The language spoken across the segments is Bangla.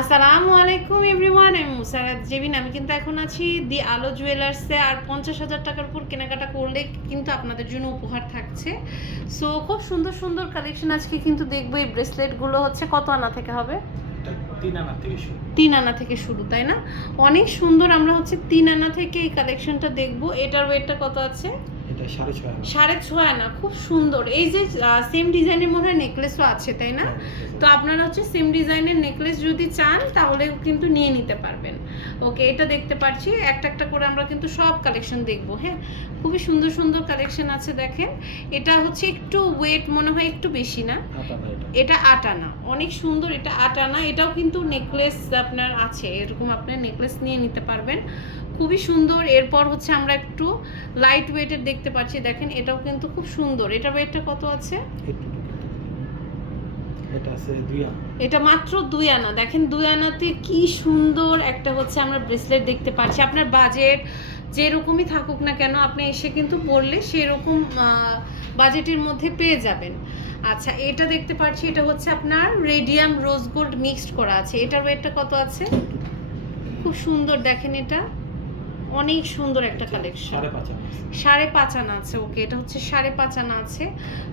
আসসালামু আলাইকুম এভরিওয়ান আমি মুসারাত জেবিন আমি কিন্তু এখন আছি দি আলো জুয়েলার্সে আর পঞ্চাশ হাজার টাকার উপর কেনাকাটা করলে কিন্তু আপনাদের জন্য উপহার থাকছে। সো খুব সুন্দর সুন্দর কালেকশন আজকে কিন্তু দেখব। এই ব্রেসলেটগুলো হচ্ছে কত আনা থেকে হবে? তিন আনা থেকে শুরু। তিন আনা থেকে শুরু তাই না? অনেক সুন্দর আমরা হচ্ছে তিন আনা থেকে এই কালেকশনটা দেখব। এটার ওয়েটটা কত আছে? এটা সাড়ে ছয় আনা। সাড়ে ছয় আনা খুব সুন্দর। এই যে সেম ডিজাইনের মনে হয় নেকলেসও আছে তাই না? তো আপনারা হচ্ছে সেম ডিজাইনের নেকলেস যদি চান তাহলে কিন্তু নিয়ে নিতে পারবেন। ওকে এটা দেখতে পাচ্ছি। একটা একটা করে আমরা কিন্তু সব কালেকশন দেখব হ্যাঁ? খুবই সুন্দর সুন্দর কালেকশন আছে দেখেন। এটা হচ্ছে একটু ওয়েট মনে হয় একটু বেশি না। এটা। আটানা অনেক সুন্দর এটা আটানা এটাও কিন্তু নেকলেস আপনার আছে। এরকম আপনার নেকলেস নিয়ে নিতে পারবেন। খুবই সুন্দর। এরপর হচ্ছে আমরা একটু লাইট ওয়েটের দেখতে পাচ্ছি। দেখেন এটাও কিন্তু খুব সুন্দর। এটা ওয়েটটা কত আছে? এটা আছে দুই আনা। এটা মাত্র দুই আনা। দেখেন দুই আনাতে কি সুন্দর একটা হচ্ছে আমরা ব্রেসলেট দেখতে পাচ্ছি। আপনার বাজেট যেরকমই থাকুক না কেন আপনি এসে কিন্তু পড়লে সেরকম বাজেটের মধ্যে পেয়ে যাবেন। আচ্ছা এটা দেখতে পাচ্ছি। এটা হচ্ছে আপনার রেডিয়াম রোজ গোল্ড মিক্সড করা আছে। এটার ওয়েটটা কত আছে? খুব সুন্দর। দেখেন এটা। অনেক সুন্দর একটা কালেকশন সাড়ে পাঁচ আনা আছে। ওকে। এটা হচ্ছে সাড়ে পাঁচ আনা আছে।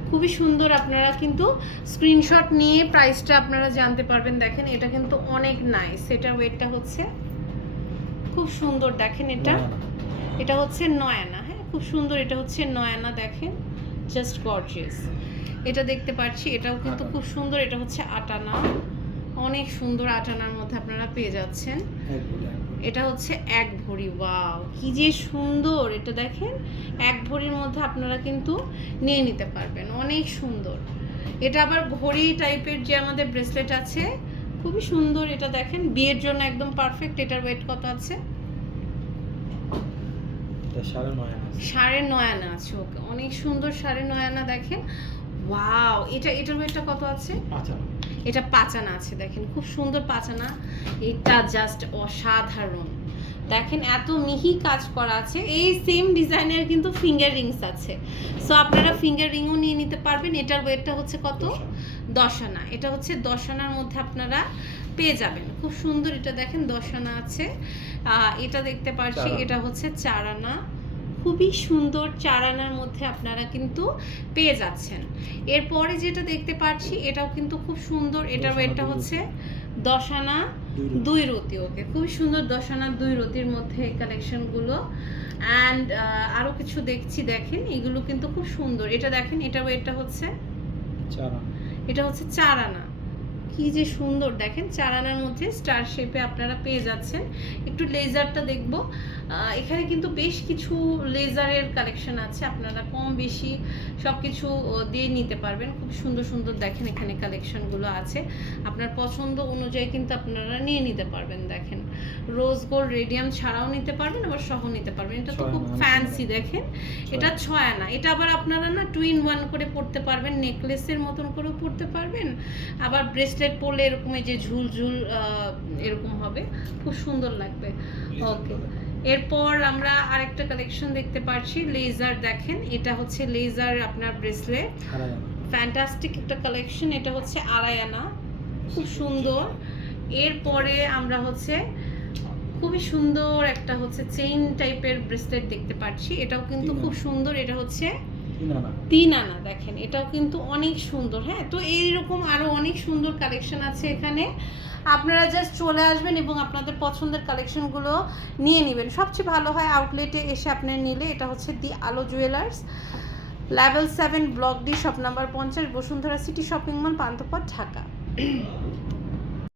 খুবই সুন্দর আপনারা কিন্তু স্ক্রিনশট নিয়ে প্রাইসটা আপনারা জানতে পারবেন। দেখেন এটা কিন্তু অনেক নাইস এটা ওয়েটটা হচ্ছে খুব সুন্দর। দেখেন এটা। এটা হচ্ছে নয় আনা। হ্যাঁ খুব সুন্দর। এটা হচ্ছে নয় আনা দেখেন। জাস্ট গর্জিয়াস এটা দেখতে পাচ্ছি। এটাও কিন্তু খুব সুন্দর। এটা হচ্ছে আটানা অনেক সুন্দর আট আনার মধ্যে আপনারা পেয়ে যাচ্ছেন। এটা হচ্ছে এক ভরি ওয়াও কি যে সুন্দর এটা দেখেন এক ভরির মধ্যে আপনারা কিন্তু নিয়ে নিতে পারবেন অনেক সুন্দর। এটা আবার ঘড়ি টাইপের যে আমাদের ব্রেসলেট আছে খুবই সুন্দর এটা দেখেন বিয়ের জন্য একদম পারফেক্ট এটার ওয়েট কত আছে? সাড়ে নয় আনা আছে। ওকে অনেক সুন্দর সাড়ে নয় আনা দেখেন ওয়াও এটা এটার ওয়েটটা কত আছে? আনা। এটা পাচানা আছে দেখেন খুব সুন্দর পাচানা। এটা জাস্ট অসাধারণ। দেখেন এত মিহি কাজ করা আছে। এই সেম ডিজাইনের কিন্তু ফিঙ্গার রিংস আছে। সো আপনারা ফিঙ্গার রিংও নিয়ে নিতে পারবেন। এটার ওয়েটটা হচ্ছে কত? দশ আনা। এটা হচ্ছে দশ আনার মধ্যে আপনারা পেয়ে যাবেন। খুব সুন্দর এটা দেখেন দশ আনা আছে এটা দেখতে পারছি এটা হচ্ছে চার আনা খুবই সুন্দর চার আনার মধ্যে আপনারা কিন্তু পেয়ে যাচ্ছেন। এরপরে যেটা দেখতে পাচ্ছি এটাও কিন্তু খুব সুন্দর এটার ওয়েটটা হচ্ছে দশ আনা দুই। রতি ওকে। খুবই সুন্দর দশ আনা দুই রতির মধ্যে এই কালেকশনগুলো অ্যান্ড আরও কিছু দেখছি দেখেন এগুলো কিন্তু খুব সুন্দর। এটা দেখেন এটা ওয়েটটা হচ্ছে এটা হচ্ছে চার আনা কি যে সুন্দর দেখেন চার আনার মধ্যে স্টার শেপে আপনারা পেয়ে যাচ্ছেন। একটু লেজারটা দেখব। এখানে কিন্তু বেশ কিছু লেজারের কালেকশন আছে। আপনারা কম বেশি সব কিছু দিয়ে নিতে পারবেন। খুব সুন্দর সুন্দর দেখেন এখানে কালেকশনগুলো আছে। আপনার পছন্দ অনুযায়ী কিন্তু আপনারা নিয়ে নিতে পারবেন দেখেন। রোজ গোল্ড রেডিয়াম ছাড়াও নিতে পারবেন আবার সহ নিতে পারবেন। এটা তো খুব ফ্যান্সি দেখেন। এটা ছয় আনা। এটা আবার আপনারা না টু ইন ওয়ান করে পড়তে পারবেন নেকলেসের মতন করেও পড়তে পারবেন। আবার ব্রেসলেট পরলে এরকম যে ঝুল ঝুল এরকম হবে। খুব সুন্দর লাগবে। ওকে এরপর আমরা আরেকটা কালেকশন দেখতে পাচ্ছি লেজার দেখেন। এটা হচ্ছে লেজার আপনার ব্রেসলেট ফ্যান্টাস্টিক একটা কালেকশন এটা হচ্ছে আড়াই আনা খুব সুন্দর। এরপরে আমরা হচ্ছে খুবই সুন্দর একটা হচ্ছে চেইন টাইপের ব্রেসলেট দেখতে পাচ্ছি এটাও কিন্তু খুব সুন্দর এটা হচ্ছে তিন আনা। তিন আনা দেখেন। এটাও কিন্তু অনেক সুন্দর হ্যাঁ? তো এইরকম আরও অনেক সুন্দর কালেকশন আছে এখানে। আপনারা জাস্ট চলে আসবেন এবং আপনাদের পছন্দের কালেকশনগুলো নিয়ে নেবেন। সবচেয়ে ভালো হয় আউটলেটে এসে আপনি নিলে এটা হচ্ছে the Alo jewellers level seven block D shop number পঞ্চাশ, Bashundhara city shopping mall Panthapath, Dhaka.